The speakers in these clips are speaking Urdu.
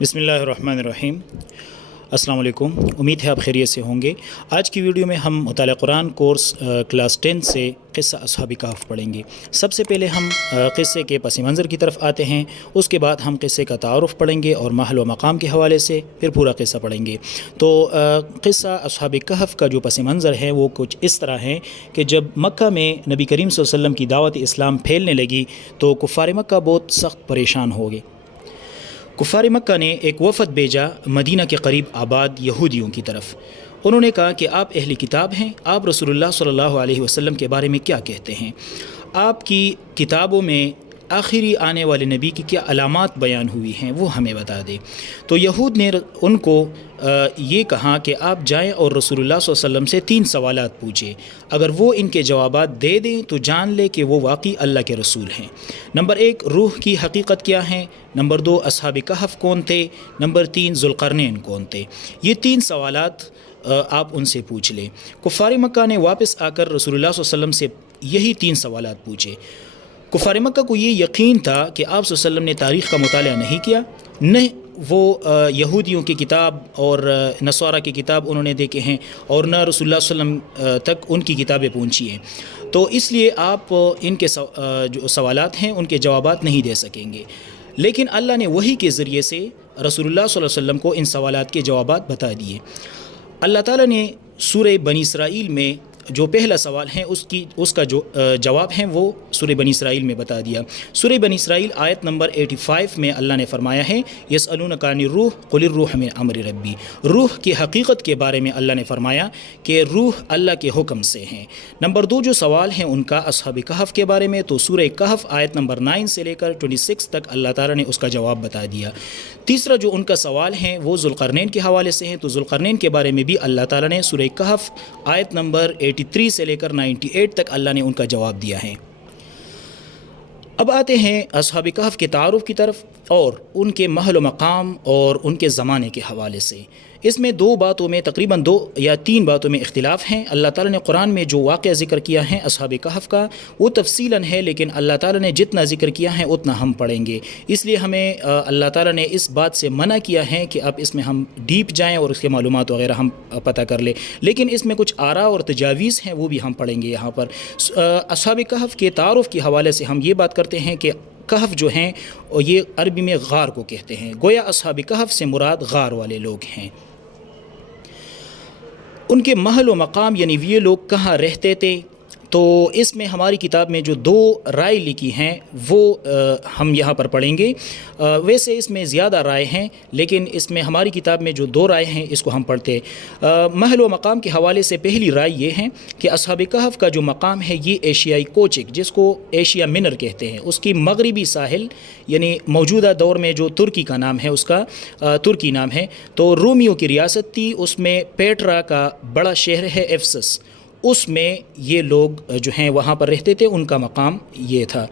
بسم اللہ الرحمن الرحیم۔ السلام علیکم، امید ہے آپ خیریت سے ہوں گے۔ آج کی ویڈیو میں ہم مطالعہ قرآن کورس کلاس 10 سے قصہ اصحاب کہف پڑھیں گے۔ سب سے پہلے ہم قصے کے پس منظر کی طرف آتے ہیں، اس کے بعد ہم قصے کا تعارف پڑھیں گے اور محل و مقام کے حوالے سے پھر پورا قصہ پڑھیں گے۔ تو قصہ اصحاب کہف کا جو پس منظر ہے وہ کچھ اس طرح ہے کہ جب مکہ میں نبی کریم صلی اللہ علیہ وسلم کی دعوت اسلام پھیلنے لگی تو کفار مکہ بہت سخت پریشان ہو گئے۔ کفار مکہ نے ایک وفد بھیجا مدینہ کے قریب آباد یہودیوں کی طرف۔ انہوں نے کہا کہ آپ اہل کتاب ہیں، آپ رسول اللہ صلی اللہ علیہ وسلم کے بارے میں کیا کہتے ہیں؟ آپ کی کتابوں میں آخری آنے والے نبی کی کیا علامات بیان ہوئی ہیں وہ ہمیں بتا دیں۔ تو یہود نے ان کو یہ کہا کہ آپ جائیں اور رسول اللہ صلی اللہ علیہ وسلم سے 3 سوالات پوچھیں، اگر وہ ان کے جوابات دے دیں تو جان لے کہ وہ واقعی اللہ کے رسول ہیں۔ نمبر 1، روح کی حقیقت کیا ہے؟ نمبر 2، اصحاب کہف کون تھے؟ نمبر 3، ذوالقرنین کون تھے؟ یہ 3 سوالات آپ ان سے پوچھ لیں۔ کفار مکہ نے واپس آ کر رسول اللہ صلی اللہ علیہ وسلم سے یہی 3 سوالات پوچھے۔ کفار مکہ کو یہ یقین تھا کہ آپ صلی اللہ علیہ وسلم نے تاریخ کا مطالعہ نہیں کیا، نہ وہ یہودیوں کی کتاب اور نصارہ کی کتاب انہوں نے دیکھے ہیں، اور نہ رسول اللہ صلی اللہ علیہ وسلم تک ان کی کتابیں پہنچی ہیں، تو اس لیے آپ ان کے جو سوالات ہیں ان کے جوابات نہیں دے سکیں گے۔ لیکن اللہ نے وحی کے ذریعے سے رسول اللہ صلی اللہ علیہ وسلم کو ان سوالات کے جوابات بتا دیے۔ اللہ تعالیٰ نے سورہ بنی اسرائیل میں جو پہلا سوال ہے اس کا جو جواب ہے وہ سورہ بنی اسرائیل میں بتا دیا۔ سورہ بنی اسرائیل آیت نمبر 85 میں اللہ نے فرمایا ہے، یسألونک عن الروح قل الروح من امر ربی۔ روح کی حقیقت کے بارے میں اللہ نے فرمایا کہ روح اللہ کے حکم سے ہیں۔ نمبر 2 جو سوال ہیں ان کا اصحاب کہف کے بارے میں، تو سورہ کہف آیت نمبر 9 سے لے کر 26 تک اللہ تعالیٰ نے اس کا جواب بتا دیا۔ تیسرا جو ان کا سوال ہیں وہ ذوالقرنین کے حوالے سے ہیں، تو ذوالقرنین کے بارے میں بھی اللہ تعالیٰ نے سورہ کہف آیت نمبر 83 سے لے کر 98 تک اللہ نے ان کا جواب دیا ہے۔ اب آتے ہیں اصحاب کہف کے تعارف کی طرف اور ان کے محل و مقام اور ان کے زمانے کے حوالے سے۔ اس میں 2 باتوں میں تقریباً 2 یا 3 باتوں میں اختلاف ہیں۔ اللہ تعالیٰ نے قرآن میں جو واقعہ ذکر کیا ہے اصحاب کہف کا وہ تفصیلاً ہے، لیکن اللہ تعالیٰ نے جتنا ذکر کیا ہے اتنا ہم پڑھیں گے، اس لیے ہمیں اللہ تعالیٰ نے اس بات سے منع کیا ہے کہ اب اس میں ہم ڈیپ جائیں اور اس کے معلومات وغیرہ ہم پتہ کر لیں، لیکن اس میں کچھ آراء اور تجاویز ہیں وہ بھی ہم پڑھیں گے یہاں پر۔ اصحاب کہف کے تعارف کے حوالے سے ہم یہ بات کرتے ہیں کہ کہف جو ہیں یہ عربی میں غار کو کہتے ہیں، گویا اصحاب کہف سے مراد غار والے لوگ ہیں۔ ان کے محل و مقام یعنی یہ لوگ کہاں رہتے تھے، تو اس میں ہماری کتاب میں جو 2 رائے لکھی ہیں وہ ہم یہاں پر پڑھیں گے۔ ویسے اس میں زیادہ رائے ہیں، لیکن اس میں ہماری کتاب میں جو 2 رائے ہیں اس کو ہم پڑھتے ہیں۔ محل و مقام کے حوالے سے پہلی رائے یہ ہے کہ اصحاب کہف کا جو مقام ہے یہ ایشیائی کوچک، جس کو ایشیا منر کہتے ہیں، اس کی مغربی ساحل یعنی موجودہ دور میں جو ترکی کا نام ہے اس کا ترکی نام ہے، تو رومیوں کی ریاست تھی، اس میں پیٹرا کا بڑا شہر ہے افسس، اس میں یہ لوگ جو ہیں وہاں پر رہتے تھے، ان کا مقام یہ تھا۔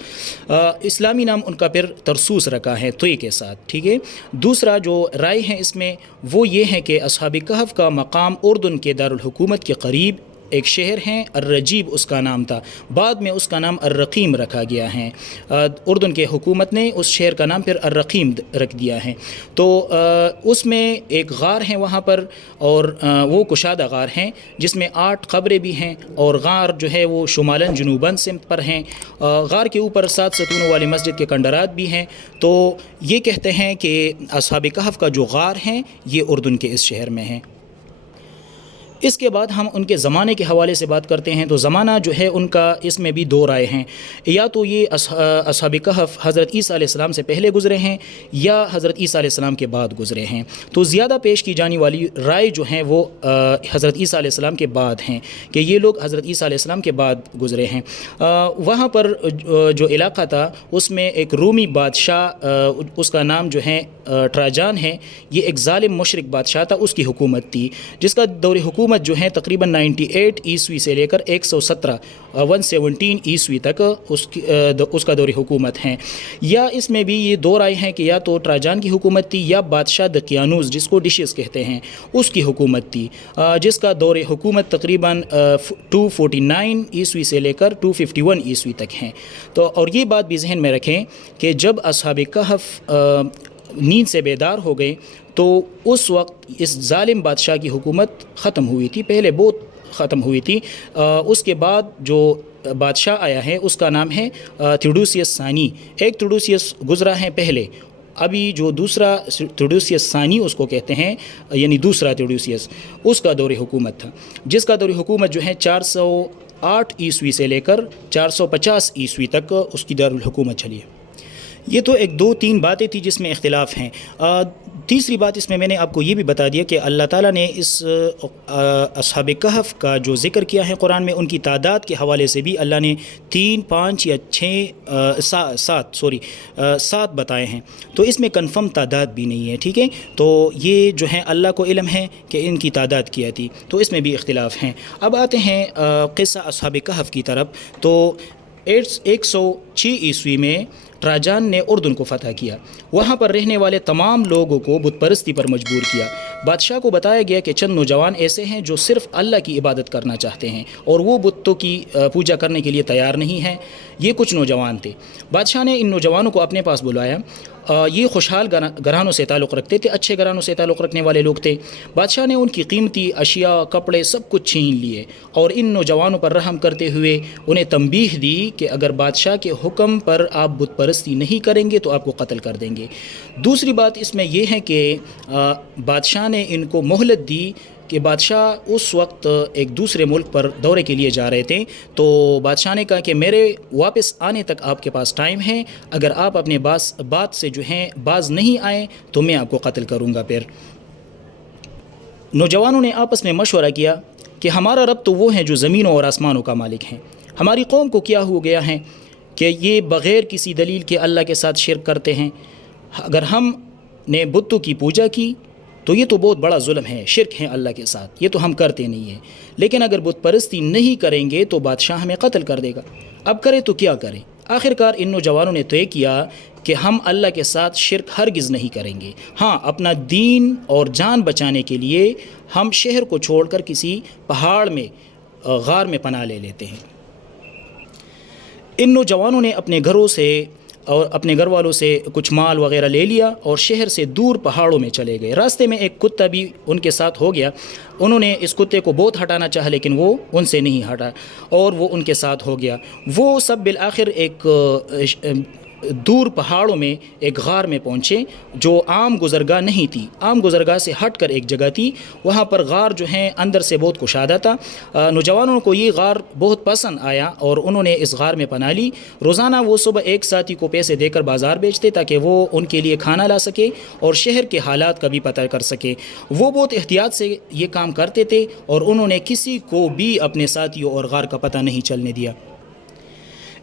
اسلامی نام ان کا پھر ترسوس رکھا ہے توئی کے ساتھ، ٹھیک ہے۔ دوسرا جو رائے ہے اس میں وہ یہ ہے کہ اصحاب کہف کا مقام اردن کے دارالحکومت کے قریب ایک شہر ہیں، الرجیب اس کا نام تھا، بعد میں اس کا نام الرقیم رکھا گیا ہے۔ اردن کے حکومت نے اس شہر کا نام پھر الرقیم رکھ دیا ہے۔ تو اس میں ایک غار ہے وہاں پر، اور وہ کشادہ غار ہیں جس میں 8 قبریں بھی ہیں، اور غار جو ہے وہ شمالاً جنوباً سمت پر ہیں۔ غار کے اوپر 7 ستونوں والی مسجد کے کنڈرات بھی ہیں۔ تو یہ کہتے ہیں کہ اصحاب کہف کا جو غار ہیں یہ اردن کے اس شہر میں ہیں۔ اس کے بعد ہم ان کے زمانے کے حوالے سے بات کرتے ہیں، تو زمانہ جو ہے ان کا اس میں بھی 2 رائے ہیں، یا تو یہ اصحاب کہف حضرت عیسیٰ علیہ السلام سے پہلے گزرے ہیں یا حضرت عیسیٰ علیہ السلام کے بعد گزرے ہیں۔ تو زیادہ پیش کی جانے والی رائے جو ہیں وہ حضرت عیسیٰ علیہ السلام کے بعد ہیں، کہ یہ لوگ حضرت عیسیٰ علیہ السلام کے بعد گزرے ہیں۔ وہاں پر جو علاقہ تھا اس میں ایک رومی بادشاہ، اس کا نام جو ہے ٹراجان ہے، یہ ایک ظالم مشرک بادشاہ تھا، اس کی حکومت تھی، جس کا دور حکومت جو ہے تقریباً 98 عیسوی سے لے کر 117 عیسوی تک اس کا دور حکومت ہے۔ یا اس میں بھی یہ 2 رائے ہیں کہ یا تو ٹراجان کی حکومت تھی یا بادشاہ دقیانوس جس کو ڈشیس کہتے ہیں اس کی حکومت تھی، جس کا دور حکومت تقریباً 249 عیسوی سے لے کر 251 عیسوی تک ہیں۔ تو اور یہ بات بھی ذہن میں رکھیں کہ جب اصحاب کہف نیند سے بیدار ہو گئے تو اس وقت اس ظالم بادشاہ کی حکومت ختم ہوئی تھی، پہلے بہت ختم ہوئی تھی۔ اس کے بعد جو بادشاہ آیا ہے اس کا نام ہے تھیوڈوسیس ثانی۔ ایک تھیوڈوسیس گزرا ہے پہلے، ابھی جو دوسرا تھیوڈوسیس ثانی اس کو کہتے ہیں، یعنی دوسرا تھیوڈوسیس، اس کا دور حکومت تھا، جس کا دور حکومت جو ہے 408 عیسوی سے لے کر 450 عیسوی تک اس کی دارالحکومت چلی ہے۔ یہ تو ایک دو تین باتیں تھیں جس میں اختلاف ہیں۔ تیسری بات اس میں نے آپ کو یہ بھی بتا دیا کہ اللہ تعالیٰ نے اس اصحاب کہف کا جو ذکر کیا ہے قرآن میں، ان کی تعداد کے حوالے سے بھی اللہ نے 3، 5 یا 7 بتائے ہیں، تو اس میں کنفرم تعداد بھی نہیں ہے، ٹھیک ہے۔ تو یہ جو ہے اللہ کو علم ہے کہ ان کی تعداد کیا تھی، تو اس میں بھی اختلاف ہیں۔ اب آتے ہیں قصہ اصحاب کہف کی طرف۔ تو 106 عیسوی میں ٹراجان نے اردن کو فتح کیا، وہاں پر رہنے والے تمام لوگوں کو بت پرستی پر مجبور کیا۔ بادشاہ کو بتایا گیا کہ چند نوجوان ایسے ہیں جو صرف اللہ کی عبادت کرنا چاہتے ہیں اور وہ بتوں کی پوجا کرنے کے لیے تیار نہیں ہیں۔ یہ کچھ نوجوان تھے۔ بادشاہ نے ان نوجوانوں کو اپنے پاس بلایا۔ یہ خوشحال گھرانوں سے تعلق رکھتے تھے، اچھے گھرانوں سے تعلق رکھنے والے لوگ تھے۔ بادشاہ نے ان کی قیمتی اشیاء، کپڑے سب کچھ چھین لیے اور ان نوجوانوں پر رحم کرتے ہوئے انہیں تنبیہ دی کہ اگر بادشاہ کے حکم پر آپ بت پرستی نہیں کریں گے تو آپ کو قتل کر دیں گے۔ دوسری بات اس میں یہ ہے کہ بادشاہ نے ان کو مہلت دی کہ بادشاہ اس وقت ایک دوسرے ملک پر دورے کے لیے جا رہے تھے، تو بادشاہ نے کہا کہ میرے واپس آنے تک آپ کے پاس ٹائم ہے، اگر آپ اپنے بات سے جو ہیں باز نہیں آئیں تو میں آپ کو قتل کروں گا۔ پھر نوجوانوں نے آپس میں مشورہ کیا کہ ہمارا رب تو وہ ہے جو زمینوں اور آسمانوں کا مالک ہیں، ہماری قوم کو کیا ہو گیا ہے کہ یہ بغیر کسی دلیل کے اللہ کے ساتھ شرک کرتے ہیں۔ اگر ہم نے بتوں کی پوجا کی تو یہ تو بہت بڑا ظلم ہے، شرک ہے اللہ کے ساتھ، یہ تو ہم کرتے نہیں ہیں، لیکن اگر بت پرستی نہیں کریں گے تو بادشاہ ہمیں قتل کر دے گا، اب کریں تو کیا کریں۔ آخر کار ان نوجوانوں نے طے کیا کہ ہم اللہ کے ساتھ شرک ہرگز نہیں کریں گے، ہاں اپنا دین اور جان بچانے کے لیے ہم شہر کو چھوڑ کر کسی پہاڑ میں غار میں پناہ لے لیتے ہیں۔ ان نوجوانوں نے اپنے گھروں سے اور اپنے گھر والوں سے کچھ مال وغیرہ لے لیا اور شہر سے دور پہاڑوں میں چلے گئے۔ راستے میں ایک کتا بھی ان کے ساتھ ہو گیا، انہوں نے اس کتے کو بہت ہٹانا چاہا لیکن وہ ان سے نہیں ہٹا اور وہ ان کے ساتھ ہو گیا۔ وہ سب بالآخر ایک دور پہاڑوں میں ایک غار میں پہنچے جو عام گزرگاہ نہیں تھی، عام گزرگاہ سے ہٹ کر ایک جگہ تھی، وہاں پر غار جو ہیں اندر سے بہت کشادہ تھا۔ نوجوانوں کو یہ غار بہت پسند آیا اور انہوں نے اس غار میں پناہ لی۔ روزانہ وہ صبح ایک ساتھی کو پیسے دے کر بازار بیچتے تاکہ وہ ان کے لیے کھانا لا سکے اور شہر کے حالات کا بھی پتہ کر سکے۔ وہ بہت احتیاط سے یہ کام کرتے تھے اور انہوں نے کسی کو بھی اپنے ساتھیوں اور غار کا پتہ نہیں چلنے دیا۔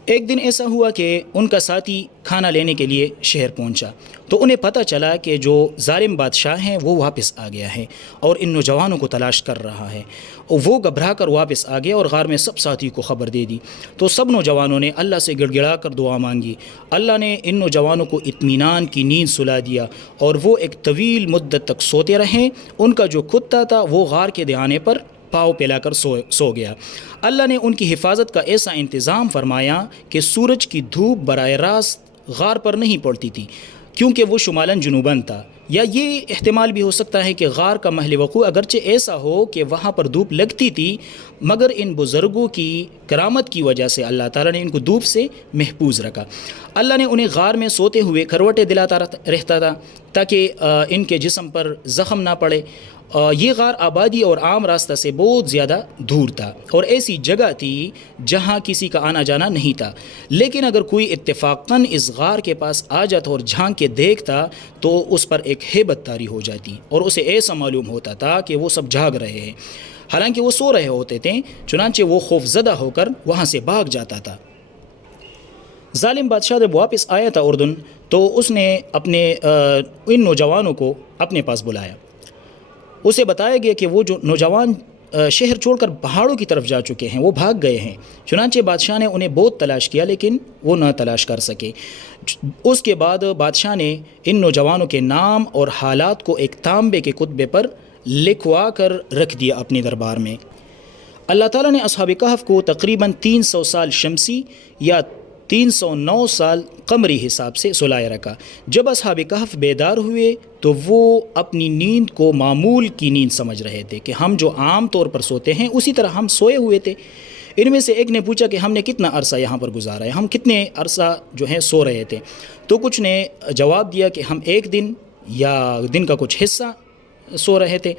ایک دن ایسا ہوا کہ ان کا ساتھی کھانا لینے کے لیے شہر پہنچا تو انہیں پتہ چلا کہ جو ظالم بادشاہ ہیں وہ واپس آ گیا ہے اور ان نوجوانوں کو تلاش کر رہا ہے۔ وہ گھبرا کر واپس آ گیا اور غار میں سب ساتھی کو خبر دے دی۔ تو سب نوجوانوں نے اللہ سے گڑ گڑا کر دعا مانگی۔ اللہ نے ان نوجوانوں کو اطمینان کی نیند سلا دیا اور وہ ایک طویل مدت تک سوتے رہے۔ ان کا جو کتا تھا وہ غار کے دہانے پر پاؤں پھیلا کر سو گیا۔ اللہ نے ان کی حفاظت کا ایسا انتظام فرمایا کہ سورج کی دھوپ براہ راست غار پر نہیں پڑتی تھی کیونکہ وہ شمالاً جنوباً تھا، یا یہ احتمال بھی ہو سکتا ہے کہ غار کا محل وقوع اگرچہ ایسا ہو کہ وہاں پر دھوپ لگتی تھی، مگر ان بزرگوں کی کرامت کی وجہ سے اللہ تعالیٰ نے ان کو دھوپ سے محفوظ رکھا۔ اللہ نے انہیں غار میں سوتے ہوئے کروٹیں دلاتا رہتا تھا تاکہ ان کے جسم پر زخم نہ پڑے۔ یہ غار آبادی اور عام راستہ سے بہت زیادہ دور تھا اور ایسی جگہ تھی جہاں کسی کا آنا جانا نہیں تھا، لیکن اگر کوئی اتفاقاً اس غار کے پاس آ جاتا اور جھانک کے دیکھتا تو اس پر ایک ہیبت طاری ہو جاتی اور اسے ایسا معلوم ہوتا تھا کہ وہ سب جاگ رہے ہیں، حالانکہ وہ سو رہے ہوتے تھے، چنانچہ وہ خوف زدہ ہو کر وہاں سے بھاگ جاتا تھا۔ ظالم بادشاہ جب واپس آیا تھا اردن تو اس نے اپنے ان نوجوانوں کو اپنے پاس بلایا۔ اسے بتایا گیا کہ وہ جو نوجوان شہر چھوڑ کر پہاڑوں کی طرف جا چکے ہیں، وہ بھاگ گئے ہیں۔ چنانچہ بادشاہ نے انہیں بہت تلاش کیا لیکن وہ نہ تلاش کر سکے۔ اس کے بعد بادشاہ نے ان نوجوانوں کے نام اور حالات کو ایک تانبے کے کتبے پر لکھوا کر رکھ دیا اپنے دربار میں۔ اللہ تعالیٰ نے اصحاب کہف کو تقریباً 300 سال شمسی یا 309 سال قمری حساب سے سلائے رکھا۔ جب اصحاب کہف بیدار ہوئے تو وہ اپنی نیند کو معمول کی نیند سمجھ رہے تھے کہ ہم جو عام طور پر سوتے ہیں اسی طرح ہم سوئے ہوئے تھے۔ ان میں سے ایک نے پوچھا کہ ہم نے کتنا عرصہ یہاں پر گزارا ہے، ہم کتنے عرصہ جو ہیں سو رہے تھے؟ تو کچھ نے جواب دیا کہ ہم ایک دن یا دن کا کچھ حصہ سو رہے تھے،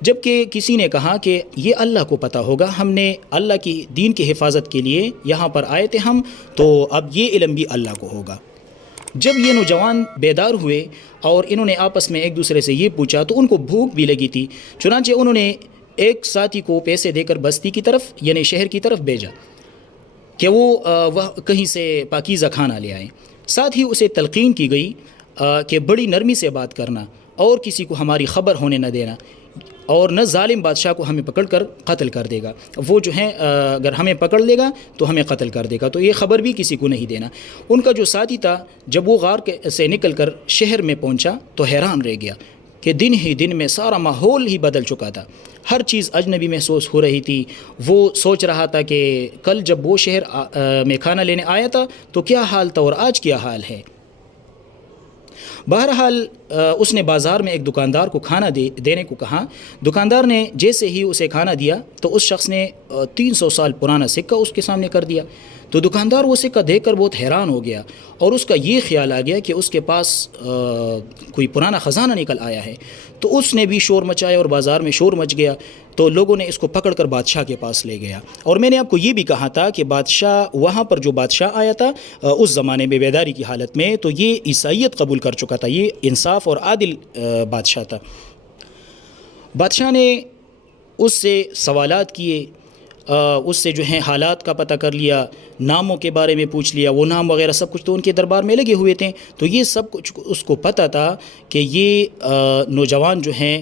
جبکہ کسی نے کہا کہ یہ اللہ کو پتہ ہوگا، ہم نے اللہ کی دین کی حفاظت کے لیے یہاں پر آئے تھے ہم، تو اب یہ علم بھی اللہ کو ہوگا۔ جب یہ نوجوان بیدار ہوئے اور انہوں نے آپس میں ایک دوسرے سے یہ پوچھا تو ان کو بھوک بھی لگی تھی، چنانچہ انہوں نے ایک ساتھی کو پیسے دے کر بستی کی طرف یعنی شہر کی طرف بھیجا کہ وہ کہیں سے پاکیزہ کھانا لے آئیں۔ ساتھ ہی اسے تلقین کی گئی کہ بڑی نرمی سے بات کرنا اور کسی کو ہماری خبر ہونے نہ دینا، اور نہ ظالم بادشاہ کو ہمیں پکڑ کر قتل کر دے گا، وہ جو ہے اگر ہمیں پکڑ لے گا تو ہمیں قتل کر دے گا، تو یہ خبر بھی کسی کو نہیں دینا۔ ان کا جو ساتھی تھا جب وہ غار سے نکل کر شہر میں پہنچا تو حیران رہ گیا کہ دن ہی دن میں سارا ماحول ہی بدل چکا تھا، ہر چیز اجنبی محسوس ہو رہی تھی۔ وہ سوچ رہا تھا کہ کل جب وہ شہر میں کھانا لینے آیا تھا تو کیا حال تھا اور آج کیا حال ہے۔ بہرحال اس نے بازار میں ایک دکاندار کو کھانا دینے کو کہا۔ دکاندار نے جیسے ہی اسے کھانا دیا تو اس شخص نے 300 سال پرانا سکہ اس کے سامنے کر دیا۔ تو دکاندار وہ سکہ دیکھ کر بہت حیران ہو گیا اور اس کا یہ خیال آ گیا کہ اس کے پاس کوئی پرانا خزانہ نکل آیا ہے، تو اس نے بھی شور مچایا اور بازار میں شور مچ گیا، تو لوگوں نے اس کو پکڑ کر بادشاہ کے پاس لے گیا۔ اور میں نے آپ کو یہ بھی کہا تھا کہ بادشاہ وہاں پر جو بادشاہ آیا تھا اس زمانے میں بیداری کی حالت میں، تو یہ عیسائیت قبول کر چکا تھا، یہ انصاف اور عادل بادشاہ تھا۔ بادشاہ نے اس سے سوالات کیے، اس سے جو ہے حالات کا پتہ کر لیا، ناموں کے بارے میں پوچھ لیا، وہ نام وغیرہ سب کچھ تو ان کے دربار میں لگے ہوئے تھے، تو یہ سب کچھ اس کو پتہ تھا کہ یہ نوجوان جو ہیں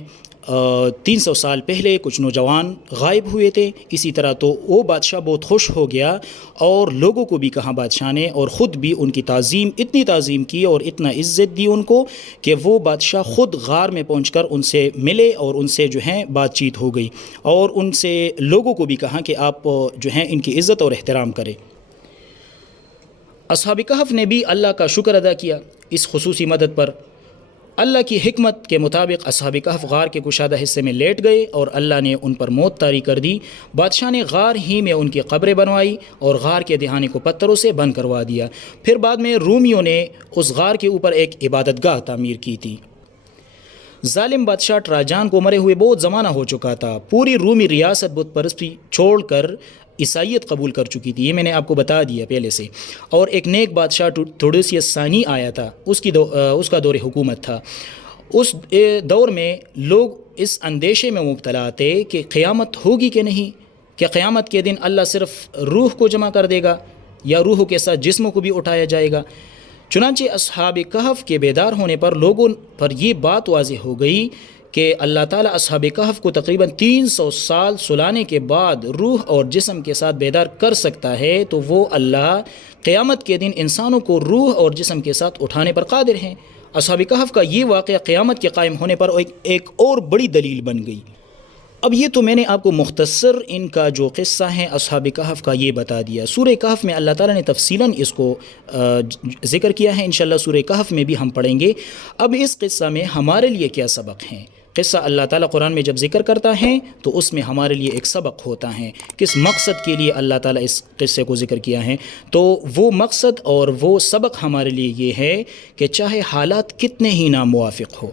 300 سال پہلے کچھ نوجوان غائب ہوئے تھے۔ اسی طرح تو وہ بادشاہ بہت خوش ہو گیا اور لوگوں کو بھی کہا بادشاہ نے، اور خود بھی ان کی اتنی تعظیم کی اور اتنا عزت دی ان کو کہ وہ بادشاہ خود غار میں پہنچ کر ان سے ملے اور ان سے جو ہیں بات چیت ہو گئی، اور ان سے لوگوں کو بھی کہا کہ آپ جو ہیں ان کی عزت اور احترام کریں۔ اصحاب کہف نے بھی اللہ کا شکر ادا کیا اس خصوصی مدد پر۔ اللہ کی حکمت کے مطابق اصحاب کہف غار کے کشادہ حصے میں لیٹ گئے اور اللہ نے ان پر موت طاری کر دی۔ بادشاہ نے غار ہی میں ان کی قبریں بنوائی اور غار کے دہانے کو پتھروں سے بند کروا دیا۔ پھر بعد میں رومیوں نے اس غار کے اوپر ایک عبادت گاہ تعمیر کی تھی۔ ظالم بادشاہ ٹراجان کو مرے ہوئے بہت زمانہ ہو چکا تھا، پوری رومی ریاست بت پرستی چھوڑ کر عیسائیت قبول کر چکی تھی، یہ میں نے آپ کو بتا دیا پہلے سے، اور ایک نیک بادشاہ تھوڈوسیس ثانی آیا تھا، اس کا دور حکومت تھا۔ اس دور میں لوگ اس اندیشے میں مبتلا تھے کہ قیامت ہوگی کہ نہیں، کہ قیامت کے دن اللہ صرف روح کو جمع کر دے گا یا روحوں کے ساتھ جسموں کو بھی اٹھایا جائے گا۔ چنانچہ اصحاب کہف کے بیدار ہونے پر لوگوں پر یہ بات واضح ہو گئی کہ اللہ تعالیٰ اصحاب کہف کو تقریباً 300 سال سلانے کے بعد روح اور جسم کے ساتھ بیدار کر سکتا ہے، تو وہ اللہ قیامت کے دن انسانوں کو روح اور جسم کے ساتھ اٹھانے پر قادر ہیں۔ اصحاب کہف کا یہ واقعہ قیامت کے قائم ہونے پر ایک اور بڑی دلیل بن گئی۔ اب یہ تو میں نے آپ کو مختصر ان کا جو قصہ ہے اصحاب کہف کا یہ بتا دیا۔ سورہ کہف میں اللہ تعالیٰ نے تفصیلاً اس کو ذکر کیا ہے، انشاءاللہ سورہ کہف میں بھی ہم پڑھیں گے۔ اب اس قصہ میں ہمارے لیے کیا سبق ہیں؟ قصہ اللہ تعالیٰ قرآن میں جب ذکر کرتا ہے تو اس میں ہمارے لیے ایک سبق ہوتا ہے، کس مقصد کے لیے اللہ تعالیٰ اس قصے کو ذکر کیا ہے، تو وہ مقصد اور وہ سبق ہمارے لیے یہ ہے کہ چاہے حالات کتنے ہی ناموافق ہو،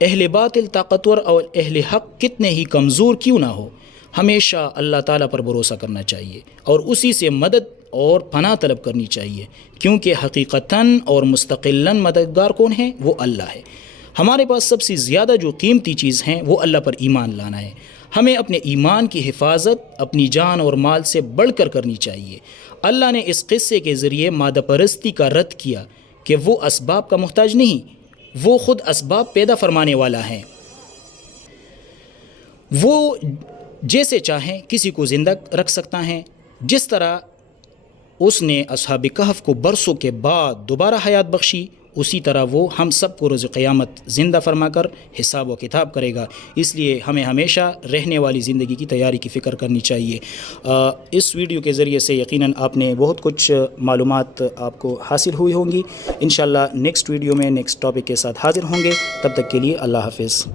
اہل باطل طاقتور اور اہل حق کتنے ہی کمزور کیوں نہ ہو، ہمیشہ اللہ تعالیٰ پر بھروسہ کرنا چاہیے اور اسی سے مدد اور پناہ طلب کرنی چاہیے، کیونکہ حقیقتاً اور مستقلاً مددگار کون ہے؟ وہ اللہ ہے۔ ہمارے پاس سب سے زیادہ جو قیمتی چیز ہیں وہ اللہ پر ایمان لانا ہے۔ ہمیں اپنے ایمان کی حفاظت اپنی جان اور مال سے بڑھ کر کرنی چاہیے۔ اللہ نے اس قصے کے ذریعے مادہ پرستی کا رد کیا کہ وہ اسباب کا محتاج نہیں، وہ خود اسباب پیدا فرمانے والا ہے۔ وہ جیسے چاہیں کسی کو زندہ رکھ سکتا ہے، جس طرح اس نے اصحاب کہف کو برسوں کے بعد دوبارہ حیات بخشی، اسی طرح وہ ہم سب کو روز قیامت زندہ فرما کر حساب و کتاب کرے گا۔ اس لیے ہمیں ہمیشہ رہنے والی زندگی کی تیاری کی فکر کرنی چاہیے۔ اس ویڈیو کے ذریعے سے یقیناً آپ نے بہت کچھ معلومات آپ کو حاصل ہوئی ہوں گی۔ انشاءاللہ نیکسٹ ویڈیو میں نیکسٹ ٹاپک کے ساتھ حاضر ہوں گے، تب تک کے لیے اللہ حافظ۔